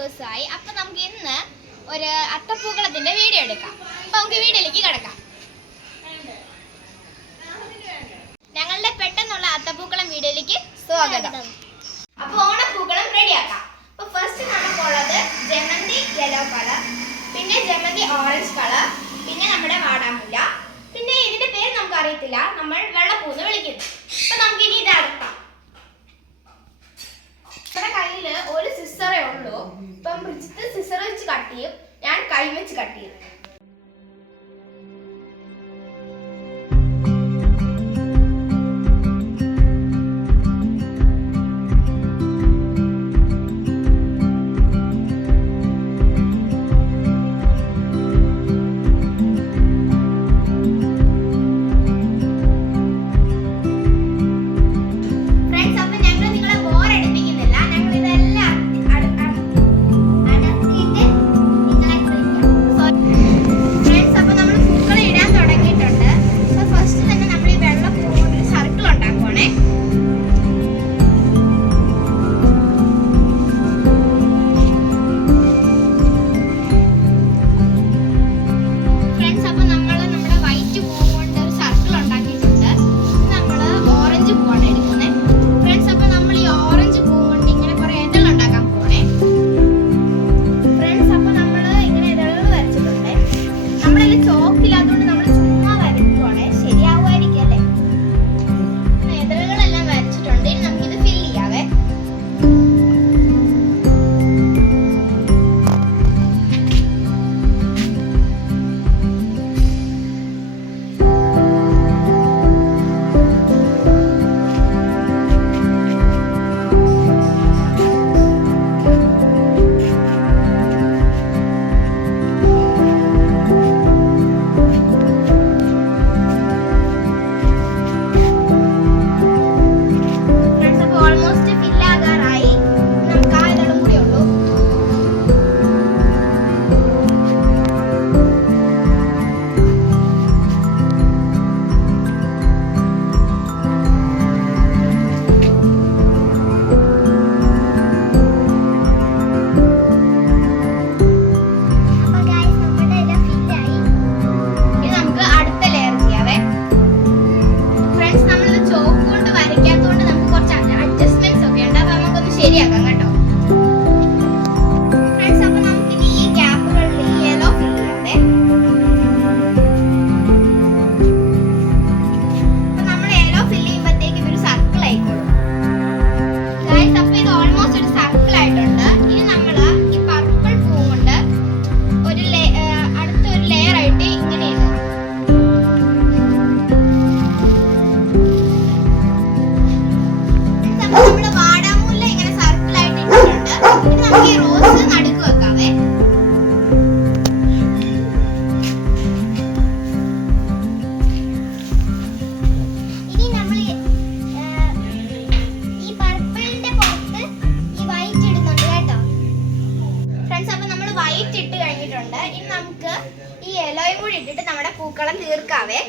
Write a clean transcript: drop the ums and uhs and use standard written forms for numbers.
ദിവസമായി. അപ്പം നമുക്ക് ഇന്ന് ഒരു അത്തപ്പൂക്കളത്തിൻ്റെ വീഡിയോ എടുക്കാം. അപ്പം നമുക്ക് വീഡിയോയിലേക്ക് കിടക്കാം. ഞങ്ങളുടെ പെട്ടെന്നുള്ള അത്തപ്പൂക്കളം വീഡിയോയിലേക്ക് സ്വാഗതം. അപ്പോൾ ഓണപ്പൂക്കളം റെഡിയാക്കാം. അപ്പോൾ ഫസ്റ്റ് നമുക്കുള്ളത് ജമന്തി യെല്ലോ കളർ, പിന്നെ ജമന്തി ഓറഞ്ച് കളർ, പിന്നെ നമ്മുടെ വാടാമുല്ല, പിന്നെ ഇതിന്റെ പേര് നമുക്ക് അറിയത്തില്ല, നമ്മൾ വെള്ളപ്പൂന്ന് വിളിക്കുന്നു. അപ്പൊ നമുക്ക് ഇനി ഇത് അടക്കാം. നമ്മുടെ കയ്യില് ഒരു സിസറേ ഉള്ളൂ. ഇപ്പം ബ്രിജിത്ത് സിസർ വെച്ച് കട്ട് ചെയ്യും, ഞാൻ കൈ വെച്ച് കട്ട് ചെയ്യും. ശരിയാക്കാം കേട്ടോ. ഫ്രണ്ട്സ്, അപ്പൊ നമുക്കിനി ഈ ഗ്യാപ്പുകളിൽ യെല്ലോ ഫിൽ ചെയ്യാവേ. അപ്പൊ നമ്മൾ യെല്ലോ ഫിൽ ചെയ്യുമ്പോഴത്തേക്ക് ഇതൊരു സർക്കിൾ ആയിക്കോളും. ഗൈസ്, അപ്പൊ ഇത് ഓൾമോസ്റ്റ് ഒരു സർക്കിൾ ആയിട്ടുണ്ട്. ഇനി നമ്മൾ ഈ പർപ്പിൾ പൂ കൊണ്ട് ഒരു അടുത്തൊരു ലെയർ ആയിട്ട് ഇങ്ങനെ ഇടാം. ഈ റോസ് നടുക്ക് വെക്കാവേ. ഇനി നമ്മൾ ഈ പർപ്പിളിന്റെ പുറത്ത് ഈ വൈറ്റ് ഇടുന്നുണ്ട് കേട്ടോ. ഫ്രണ്ട്സ്, അപ്പൊ നമ്മൾ വൈറ്റ് ഇട്ട് കഴിഞ്ഞിട്ടുണ്ട്. ഇനി നമുക്ക് ഈ യെല്ലോയും കൂടി ഇട്ടിട്ട് നമ്മുടെ പൂക്കളം തീർക്കാവേ.